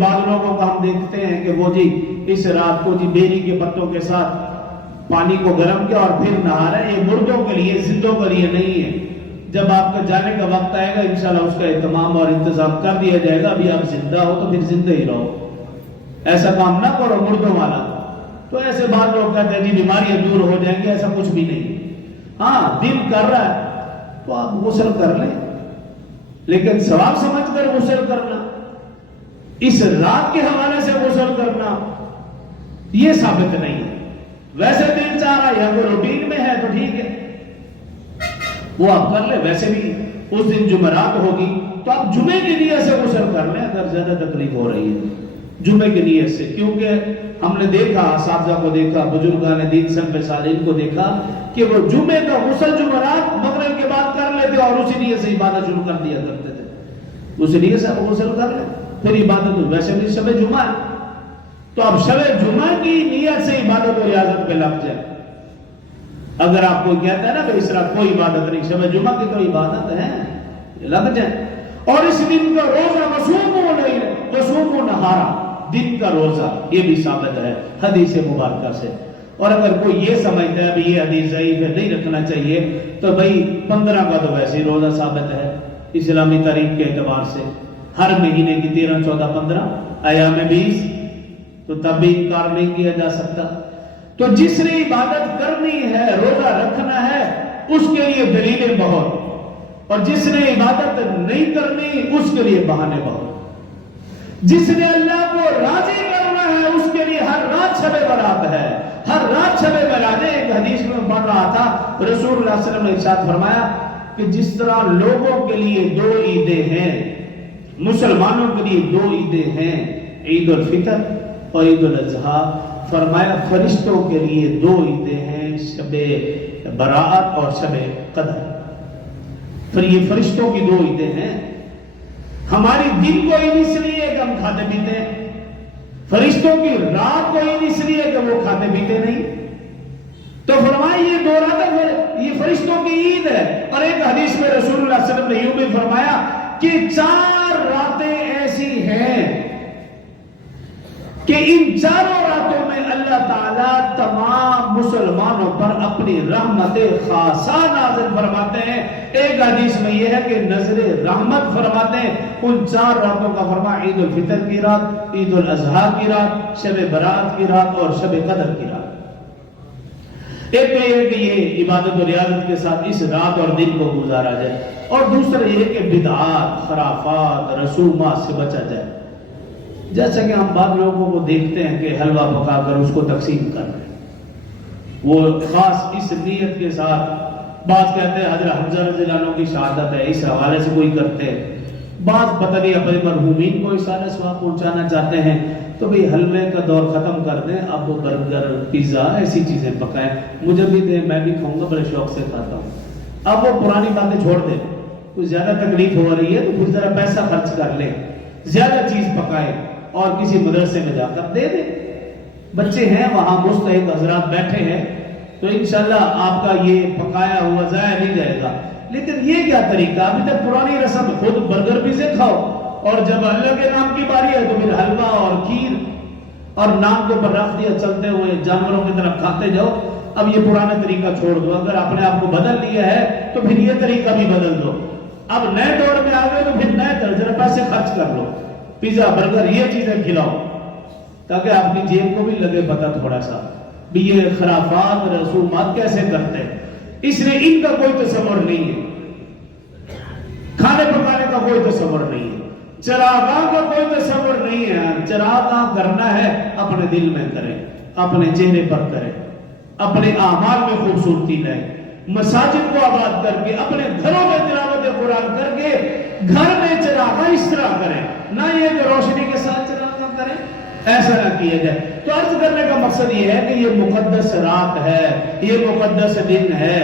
بعض لوگوں کو ہم دیکھتے ہیں کہ وہ جی اس رات کو جی بیری کے پتوں کے ساتھ پانی کو گرم کیا اور پھر نہا رہے ہیں. یہ مردوں کے لیے، زندوں کے لیے نہیں ہے. جب آپ کا جانے کا وقت آئے گا انشاءاللہ اس کا اہتمام اور انتظام کر دیا جائے گا. ابھی آپ زندہ ہو تو پھر زندہ ہی رہو، ایسا کام نہ کرو مردوں والا. تو ایسے بعض لوگ کہتے ہیں جی بیماریاں دور ہو جائیں گی، ایسا کچھ بھی نہیں. ہاں دل کر رہا ہے تو آپ غسل کر لیں، لیکن ثواب سمجھ کر غسل کرنا، اس رات کے حوالے سے غسل کرنا یہ ثابت نہیں ہے. ویسے دل چاہ رہا ہے یا کوئی روٹین میں ہے تو ٹھیک ہے وہ آپ کر لیں. ویسے بھی اس دن جمعرات ہوگی تو آپ جمعے کی نیت سے غسل کر لیں اگر زیادہ تکلیف ہو رہی ہے جمعے کی نیت سے. کیونکہ ہم نے دیکھا، اساتذہ کو دیکھا، بزرگان دین سلف صالحین کو دیکھا کہ وہ جمعے کا غسل جمعرات مغرب کے بعد کر لیتے اور اسی نیت سے عبادت شروع کر دیا کرتے تھے. اسی نیت سے غسل کر لیں پھر عبادت. ویسے بھی شب جمعہ ہے تو اب شب جمعہ کی نیت سے عبادت و ریاضت پہ لگ جائے. اگر آپ کو کہتا ہے نا کہ اس رات کوئی عبادت نہیں، شب جمعہ کی تو عبادت ہے، لگ جائے. اور اس دن کا روزہ وصوم و نہارا، دن کا روزہ، یہ بھی ثابت ہے حدیث مبارکہ سے. اور اگر کوئی یہ سمجھتا ہے بھی یہ حدیث ضعیف ہے نہیں رکھنا چاہیے تو بھائی 15 کا تو ویسے ہی روزہ ثابت ہے اسلامی تاریخ کے اعتبار سے. ہر مہینے کی 13، 14، 15 ایام 20 تو تب بھی انکار نہیں کیا جا سکتا. تو جس نے عبادت کرنی ہے، روزہ رکھنا ہے، اس کے لیے دلیلیں بہت، اور جس نے عبادت نہیں کرنی اس کے لیے بہانے بہت. جس نے اللہ کو راضی کرنا ہے اس کے لیے ہر رات شب برات ہے، ہر رات شب برات ہے. ایک حدیث میں پڑھ رہا تھا رسول اللہ صلی اللہ علیہ وسلم نے ارشاد فرمایا کہ جس طرح لوگوں کے لیے 2 عیدیں ہیں، مسلمانوں کے لیے 2 عیدیں ہیں، عید الفطر اور عید الاضحیٰ، فرمایا فرشتوں کے لیے 2 عیدیں ہیں، شب برات اور شب قدر. پھر یہ فرشتوں کی 2 عیدیں ہیں. ہماری دن کو عید اس لیے کہ ہم کھاتے پیتے ہیں، فرشتوں کی رات کو عید اس لیے کہ وہ کھاتے پیتے نہیں. تو فرمایا یہ 2 راتیں یہ فرشتوں کی عید ہے. اور ایک حدیث میں رسول اللہ صلی اللہ علیہ وسلم نے یوں بھی فرمایا کہ 4 راتیں ایسی ہیں کہ ان 4 راتوں میں اللہ تعالیٰ تمام مسلمانوں پر اپنی رحمت خاصہ نازل فرماتے ہیں. ایک حدیث میں یہ ہے کہ نظر رحمت فرماتے ہیں. ان 4 راتوں کا فرمایا عید الفطر کی رات، عید الاضحیٰ کی رات، شب برات کی رات اور شب قدر کی رات. ایک تو یہ کہ یہ عبادت و ریاضت کے ساتھ اس رات اور دن کو گزارا جائے، اور دوسرا یہ کہ بدعات، خرافات، رسومات سے بچا جائے. جیسا کہ ہم بعض لوگوں کو دیکھتے ہیں کہ حلوہ پکا کر اس کو تقسیم کر رہے ہیں، وہ خاص اس نیت کے ساتھ. بعض کہتے ہیں حضرت حمزہ رضی اللہ عنہ کی شہادت ہے، اس حوالے سے کوئی کرتے ہیں. بعض پتہ نہیں اپنے مرحومین کو اصالہ ثواب پہنچانا چاہتے ہیں تو بھئی حلوے کا دور ختم کر دیں، اب وہ برگر، پیزا ایسی چیزیں پکائیں، مجھے بھی دیں، میں بھی کھاؤں گا، بڑے شوق سے کھاتا ہوں. اب وہ پرانی باتیں چھوڑ دیں. کوئی زیادہ تکلیف ہو رہی ہے تو پھر ذرا پیسہ خرچ کر لیں، زیادہ چیز پکائیں اور کسی مدرسے میں جا کر دے دیں. بچے ہیں وہاں مستحق حضرات بیٹھے ہیں تو انشاءاللہ آپ کا یہ پکایا ہوا ضائع نہیں جائے گا. لیکن یہ کیا طریقہ؟ ابھی تک پرانی رسم، خود برگر پیزے کھاؤ اور جب اللہ کے نام کی باری ہے تو پھر حلوہ اور کھیر اور نام کے اوپر رکھ دیا، چلتے ہوئے جانوروں کی طرف کھاتے جاؤ. اب یہ پرانا طریقہ چھوڑ دو. اگر آپ نے آپ کو بدل لیا ہے تو پھر یہ طریقہ بھی بدل دو. اب نئے دور میں آ گئے تو پھر نئے طرح پیسے خرچ کر لو، پیزا، برگر، یہ چیزیں کھلاؤ تاکہ آپ کی جیب کو بھی لگے پتہ تھوڑا سا بھی یہ خرافات، رسومات کیسے کرتے ہیں. اس لیے ان کا کوئی تصور نہیں ہے، کھانے پکانے کا کوئی تصور نہیں ہے، چراغاں کا کوئی تصور نہیں ہے. چراغاں کرنا ہے اپنے دل میں کریں، اپنے چہرے پر کریں، اپنے اعمال میں خوبصورتی لائیں. مساجد کو آباد کر کے، اپنے گھروں میں تلاوت قرآن کر کے گھر میں چراغاں اس طرح کریں، نہ یہ کہ روشنی کے ساتھ چراغاں کریں، ایسا نہ کیا جائے. تو عرض کرنے کا مقصد یہ ہے کہ یہ مقدس رات ہے، یہ مقدس دن ہے.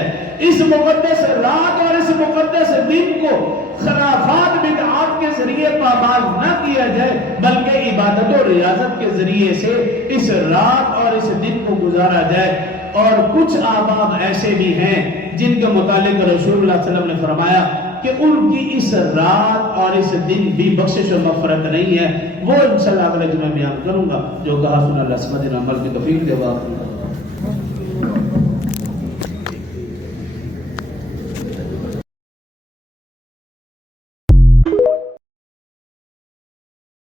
اس مقدس رات اور اس مقدس دن کو خرافات، بدعات کے ذریعے پامال نہ کیا جائے بلکہ عبادت و ریاضت کے ذریعے سے اس رات اور اس دن کو گزارا جائے. اور کچھ آداب ایسے بھی ہیں جن کے متعلق رسول اللہ صلی اللہ علیہ وسلم نے فرمایا کہ ان کی اس رات اور اس دن بھی بخشش و مغفرت نہیں ہے، وہ انشاءاللہ اگلے جمعے بیان کروں گا۔ جو کہا سنا اللہ سمجھنا عمل کی توفیق دے۔